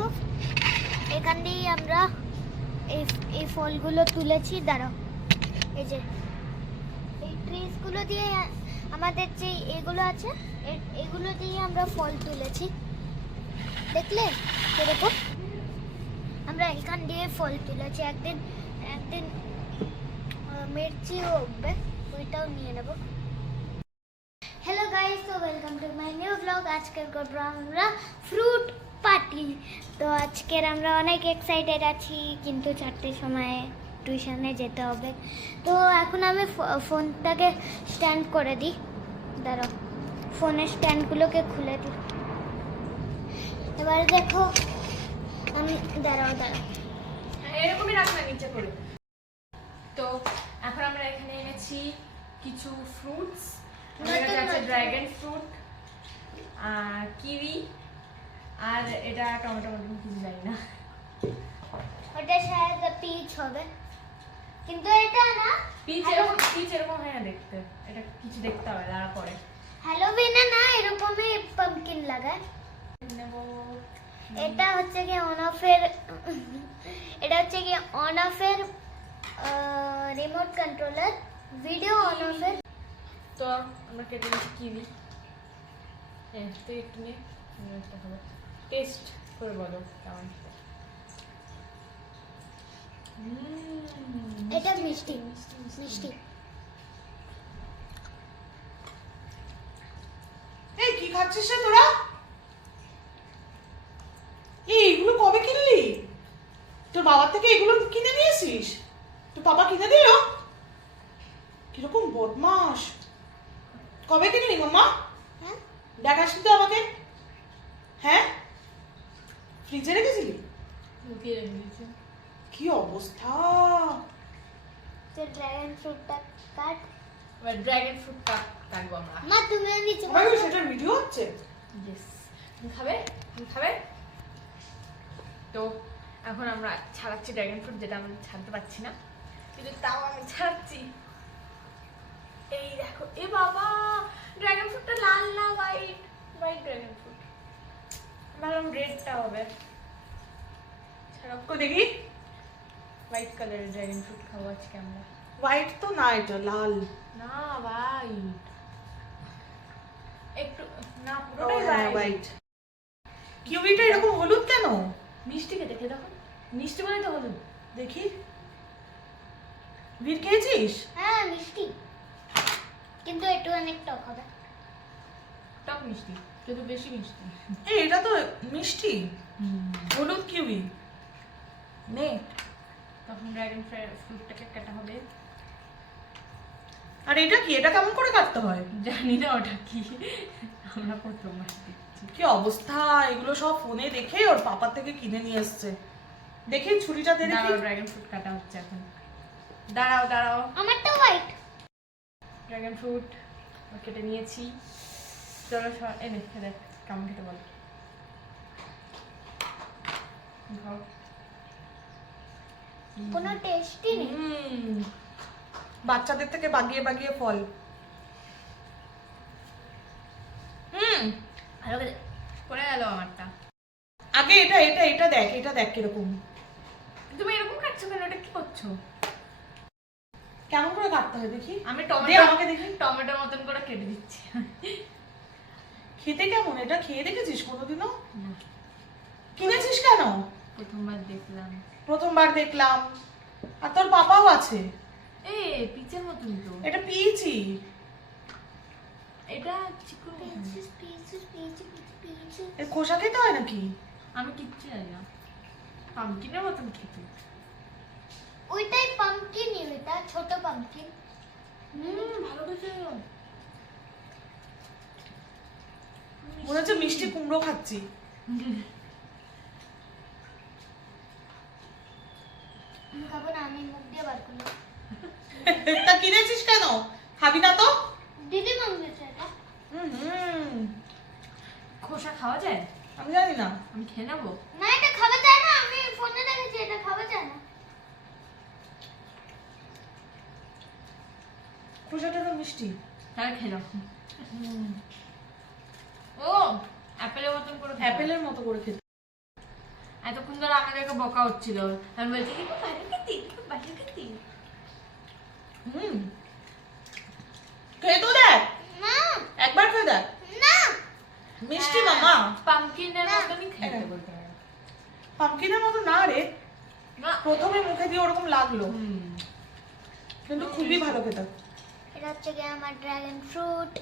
দেখো এখান দিয়ে আমরা এই ফলগুলো তুলেছি। দাঁড়াও, এই যে এই ট্রিজগুলো দিয়ে আমাদের যে এগুলো আছে এগুলো দিয়ে আমরা ফল তুলেছি। দেখলে এরকম আমরা এখান দিয়ে ফল তুলেছি। একদিন একদিন মির্চিও উঠবে, ওইটাও নিয়ে নেব। হ্যালো গাইস, তো welcome to my new blog. আজকের করবো আমরা ফ্রুট পার্টি। তো আজকের আমরা অনেক এক্সাইটেড আছি, কিন্তু 4টের সময় টিউশনে যেতে হবে। তো এখন আমি ফোনটাকে স্ট্যান্ড করে দিই। দাঁড়াও, ফোনের স্ট্যান্ডগুলোকে খুলে দিই। এবার দেখো আমি দাঁড়াও এরকমই রাখলাম নিচে করে। তো এখন আমরা এখানে এনেছি কিছু ফ্রুটস। আমাদের কাছে আছে ড্রাগন ফ্রুট, কিউই, আর এটা টমেটো মতো কিছু জানি না। ওটা শায়দ পিচ হবে, কিন্তু এটা না পিচ এরকম হয় না দেখতে। এটা কিছু দেখতে হবে দাঁড়া পরে। হ্যালোউইনে না এরকমই পাম্পকিন লাগায়। এটা হচ্ছে কি অন অফের রিমোট কন্ট্রোলার, ভিডিও অন অফের। তো আমরা কেটে নিচ্ছি কিউই। তো একটু নিয়ে একটা হবে, টেস্ট করে বলো কেমন। এটা মিষ্টি মিষ্টি। এই কি খাচ্ছিস রে তোরা? এইগুলো কবে কিনলি? তোর বাবার থেকে এগুলো কিনে নিয়েছিস? তোর বাবা কিনে দিল? কিরকম বদমাস! কবে কিনলি মাম্মা? হ্যাঁ, দেখাসনি তো আমাকে। হ্যাঁ, ফ্রিজে রেখেছিলি? লুকিয়ে রেখে দিয়েছি। কি অবস্থা! তো ড্রাগন ফ্রুটটা কাট। এবার ড্রাগন ফ্রুটটা কাটবো আমরা। মা তুমি নিচে ভাই সেটার ভিডিও হচ্ছে? ইয়েস, তুমি খাবে? তুমি খাবে? তো এখন আমরা ছাড়াচ্ছি ড্রাগন ফ্রুট, যেটা আমরা ছাড়তে পারছি না, কিন্তু তাও আমি ছাড়াচ্ছি। এই দেখো, এ বাবা, ড্রাগন ফ্রুটটা লাল না হোয়াইট? White dragon fruit. ভাবলাম রেডটা হবে। ছাড়াও কই দেখি। হোয়াইট কালারের ড্রাগন ফ্রুট খাবো আজকে আমরা। হোয়াইট তো না, এটা লাল। না হোয়াইট, একটু না, ও পুরোটাই হ্যাঁ, হোয়াইট। হোয়াইট। কিউইটা এরকম হলুদ কেন? মিষ্টি খেতে খেয়ে দেখো, মিষ্টি বলে তো হলুদ। দেখি। ভিড় খেয়েছিস? হ্যাঁ মিষ্টি, কিন্তু একটু অনেক টক হবে। টক মিষ্টি, কিন্তু বেশি মিষ্টি। এই এটা তো মিষ্টি। হলুদ কিউই। নে, তখন ড্রাগন ফ্রুটটাকে কাটা হবে। আর এটা কি? এটা কেমন করে কাটতে হয়? জানি না ওটা কি, আমরা প্রথমবার দেখছি। কি অবস্থা! এগুলো সব ফোনে দেখে ওর পাপার থেকে কিনে নিয়ে এসেছে। দেখি ছুরিটা দিয়ে দেখি। দাঁড়াও, ড্রাগন ফ্রুট কাটা হচ্ছে এখন। দাঁড়াও, আমারটা হোয়াইট। ড্রাগন ফ্রুট কেটে নিয়েছি। চলো এনে দেখ কেমন খেতে বল। খাও। কোনো টেস্টই নেই। বাচ্চাদের থেকে বাগিয়ে বাগিয়ে ফল। ভালো করে পড়ে গেল আমারটা। আগে এটা এটা এটা দেখ, এটা দেখ কিরকম। তুমি এরকম খাচ্ছ কেন? ওটা কি করছো? কেমন করে কাটতে হয় দেখি। আমি দে আমাকে দেখি। টমেটোর মতন করে কেটে দিচ্ছি। খেতে কেমন? এটা খেয়ে দেখেছিস কোনোদিনও? না, কিনেছিস কেন? প্রথমবার দেখলাম। প্রথমবার দেখলাম। আর তোর পাপাও আছে। এ পিচের মতন তো। এটা পিচি। এটা চিকন। এর খোসা খেতে হয় নাকি? আমি কিচ্ছু জানি না, পাম্পকিনের মতন খেতে। ওইটাই পাম্পকিন, ওইটা ছোট পাম্পকিন। ভালো খেতে। মনে হচ্ছে মিষ্টি কুমড়ো খাচ্ছি। আমি খাবো না, আমি মুখ দিয়ে বার করবো। তা কিনেছিস কেন? খাবি না তো? দিদি মাংসেছে এটা। খোসা খাওয়া যায়? আমি জানি না। আমি খেয়ে নেবো। না এটা খাওয়া যায় না, আমি ফোনে দেখেছি এটা খাওয়া যায় না। খোসাটা তো মিষ্টি। তাহলে খেয়ে নাও। ও অ্যাপেলের মতন করে খেতে। অ্যাপেলের মতো করে খেতে। এতক্ষণ ধরে আমাদেরকে বকা হচ্ছিল, আমি বলছি কি বাইরে খেতি, বাইরে খেতি। খেয়ে তো দেখ, না একবার খেয়ে দেখ, না মিষ্টি মামা। পাম্পকিনের মতনই খেতে বলতে পারো। পামকিনের মতো না রে, না প্রথমে মুখে দিয়ে ওরকম লাগলো, কিন্তু খুবই ভালো খেতে। এটা হচ্ছে গিয়ে আমার ড্রাগন ফ্রুট,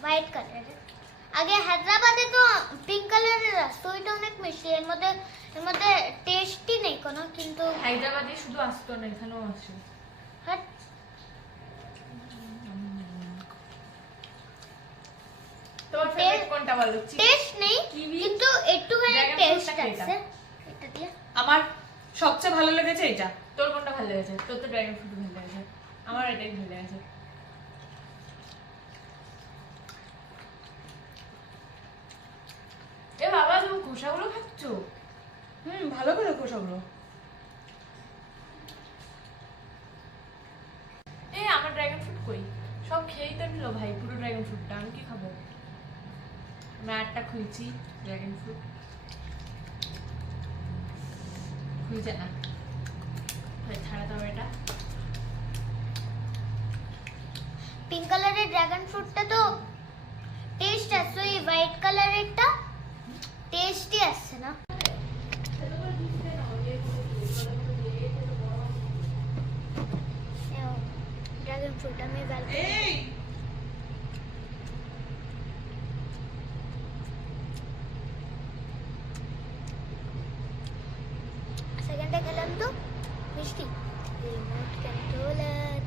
হোয়াইট কালারের। আগে হায়দ্রাবাদে তো পিঙ্ক কালারের আসতো, ওইটা অনেক মিষ্টি, এর মধ্যে টেস্টই নেই কোনো, কিন্তু হায়দ্রাবাদে শুধু আসতো না, এখানেও আসে। হ্যাঁ তোমার ফেভারিট কোনটা বলো? টেস্ট নেই, কিউই? কিন্তু একটুখানি Dragon টেস্ট fruitটা আছে এটা দিয়ে। আমার সবচেয়ে ভালো লেগেছে এটা। তোর কোনটা ভালো লেগেছে? তোর তো ড্রাগন ফ্রুট ভালো লেগেছে, আমার এটাই ভালো লেগেছে। এ বাবা, তুমি খোসাগুলো খাচ্ছ? ভালো করে খোসাগুলো। এ আমার ড্রাগন ফ্রুট কই? সব খেয়েই তো নিল ভাই পুরো ড্রাগন ফ্রুটটা, আমি কি খাবো? আমি একটা খুলছি ড্রাগন ফ্রুট, খুলছে না, ছাড়া দাও এটা। পিঙ্ক কালারের ড্রাগন ফ্রুটটা তো টেস্ট আসছে, এই হোয়াইট কালারেরটা টেস্টই আসছে না। ড্রাগন ফ্রুট আমি এই সেকেন্ডে খেলাম তো মিষ্টি। রিমোট কন্ট্রোলার,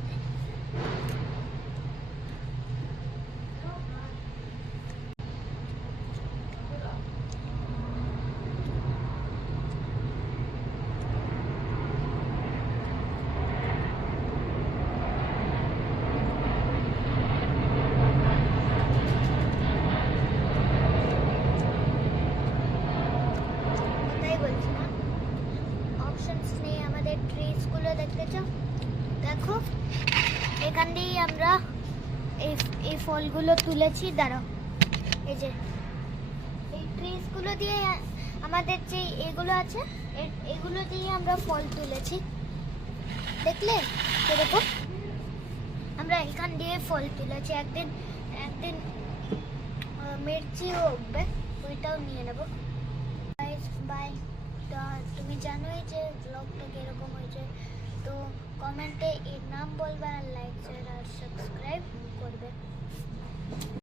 কথাই বলছি না, অপশনস নেই আমাদের। ট্রিজগুলো দেখতেছ, দেখো এখান দিয়েই আমরা এই ফলগুলো তুলেছি। দাঁড়াও, এই যে এই ট্রিজগুলো দিয়ে আমাদের যে এগুলো আছে, এগুলো দিয়ে আমরা ফল তুলেছি। দেখলে কিরকম আমরা এখান দিয়ে ফল তুলেছি। একদিন একদিন মির্চিও উঠবে, ওইটাও নিয়ে নেবো। বাই। তুমি জানোই যে ব্লগটা কিরকম হয়েছে, তো কমেন্টে এর নাম বলবে, আর লাইক শেয়ার আর সাবস্ক্রাইব করবে।